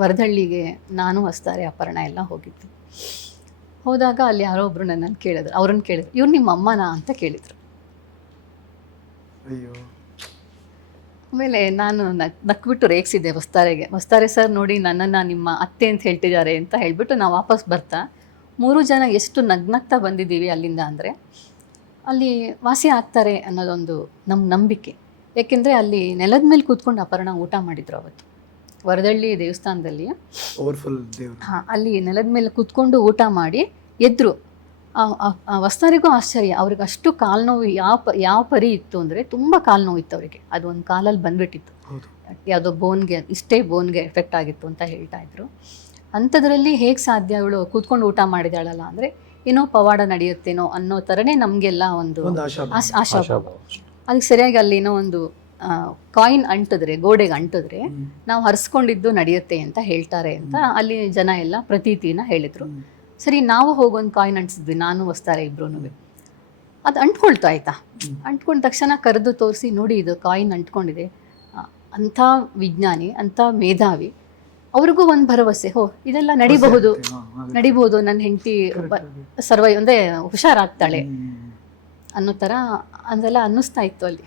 ವರದಳ್ಳಿಗೆ ನಾನು ವಸ್ತಾರೆ ಅಪರ್ಣ ಎಲ್ಲ ಹೋಗಿದ್ವಿ. ಹೋದಾಗ ಅಲ್ಲಿ ಯಾರೋ ಒಬ್ರು ನನ್ನನ್ನು ಕೇಳಿದ್ರು, ಅವ್ರನ್ನ ಕೇಳಿದ್ರು, ಇವ್ರು ನಿಮ್ಮ ಅಮ್ಮನಾ ಅಂತ ಕೇಳಿದರು. ಅಯ್ಯೋ. ಆಮೇಲೆ ನಾನು ನಕ್ಬಿಟ್ಟು ರೇಗಿಸಿದ್ದೆ ವಸ್ತಾರೆ ಸರ್ ನೋಡಿ ನನ್ನನ್ನು ನಿಮ್ಮ ಅತ್ತೆ ಅಂತ ಹೇಳ್ತಿದ್ದಾರೆ ಅಂತ ಹೇಳಿಬಿಟ್ಟು ನಾವು ವಾಪಸ್ ಬರ್ತಾ 3 ಜನ ಎಷ್ಟು ನಗ್ನಗ್ತಾ ಬಂದಿದ್ದೀವಿ ಅಲ್ಲಿಂದ ಅಂದರೆ ಅಲ್ಲಿ ವಾಸಿ ಆಗ್ತಾರೆ ಅನ್ನೋದೊಂದು ನಮ್ಮ ನಂಬಿಕೆ. ಯಾಕೆಂದರೆ ಅಲ್ಲಿ ನೆಲದ ಮೇಲೆ ಕೂತ್ಕೊಂಡು ಅಪರ್ಣ ಊಟ ಮಾಡಿದ್ರು ಅವತ್ತು ವರದಳ್ಳಿ ದೇವಸ್ಥಾನದಲ್ಲಿ. ಹಾಂ, ಅಲ್ಲಿ ನೆಲದ ಮೇಲೆ ಕೂತ್ಕೊಂಡು ಊಟ ಮಾಡಿ ಎದ್ರು. ವಸ್ತಾರಿಗೂ ಆಶ್ಚರ್ಯ, ಅವ್ರಿಗೆ ಅಷ್ಟು ಕಾಲು ನೋವು ಯಾವ ಪರಿ ಇತ್ತು ಅಂದರೆ ತುಂಬ ಕಾಲು ನೋವು ಇತ್ತು ಅವರಿಗೆ. ಅದು ಒಂದು ಕಾಲಲ್ಲಿ ಬಂದುಬಿಟ್ಟಿತ್ತು, ಯಾವುದೋ ಇಷ್ಟೇ ಬೋನ್ಗೆ ಎಫೆಕ್ಟ್ ಆಗಿತ್ತು ಅಂತ ಹೇಳ್ತಾ ಇದ್ರು. ಅಂಥದ್ರಲ್ಲಿ ಹೇಗೆ ಸಾಧ್ಯ ಅವಳು ಕೂತ್ಕೊಂಡು ಊಟ ಮಾಡಿದಾಳಲ್ಲ ಅಂದರೆ ಏನೋ ಪವಾಡ ನಡೆಯುತ್ತೇನೋ ಅನ್ನೋ ಥರನೇ ನಮಗೆಲ್ಲ ಒಂದು ಆಶಾಭಾವ. ಅದಕ್ಕೆ ಸರಿಯಾಗಿ ಅಲ್ಲಿ ಏನೋ ಒಂದು ಕಾಯಿನ್ ಅಂಟಿದ್ರೆ, ಗೋಡೆಗೆ ಅಂಟಿದ್ರೆ ನಾವು ಹರಿಸ್ಕೊಂಡಿದ್ದು ನಡೆಯುತ್ತೆ ಅಂತ ಹೇಳ್ತಾರೆ ಅಂತ ಅಲ್ಲಿ ಜನ ಎಲ್ಲ ಪ್ರತೀತಿನ ಹೇಳಿದರು. ಸರಿ, ನಾವು ಹೋಗೊಂದು ಕಾಯಿನ್ ಅಂಟಿಸಿದ್ವಿ, ನಾನು ವಸ್ತಾರೆ ಇಬ್ರು. ಅದು ಅಂಟ್ಕೊಳ್ತು ಆಯಿತಾ. ಅಂಟ್ಕೊಂಡ ತಕ್ಷಣ ಕರೆದು ತೋರಿಸಿ, ನೋಡಿ ಇದು ಕಾಯಿನ್ ಅಂಟ್ಕೊಂಡಿದೆ. ಅಂಥ ವಿಜ್ಞಾನಿ, ಅಂಥ ಮೇಧಾವಿ, ಅವ್ರಿಗೂ ಒಂದು ಭರವಸೆ, ಇದೆಲ್ಲ ನಡಿಬಹುದು, ನನ್ನ ಹೆಂಡತಿ ಸರ್ವೈ ಅಂದರೆ ಹುಷಾರಾಗ್ತಾಳೆ ಅನ್ನೋ ಥರ ಅಂದೆಲ್ಲ ಅನ್ನಿಸ್ತಾ ಇತ್ತು ಅಲ್ಲಿ.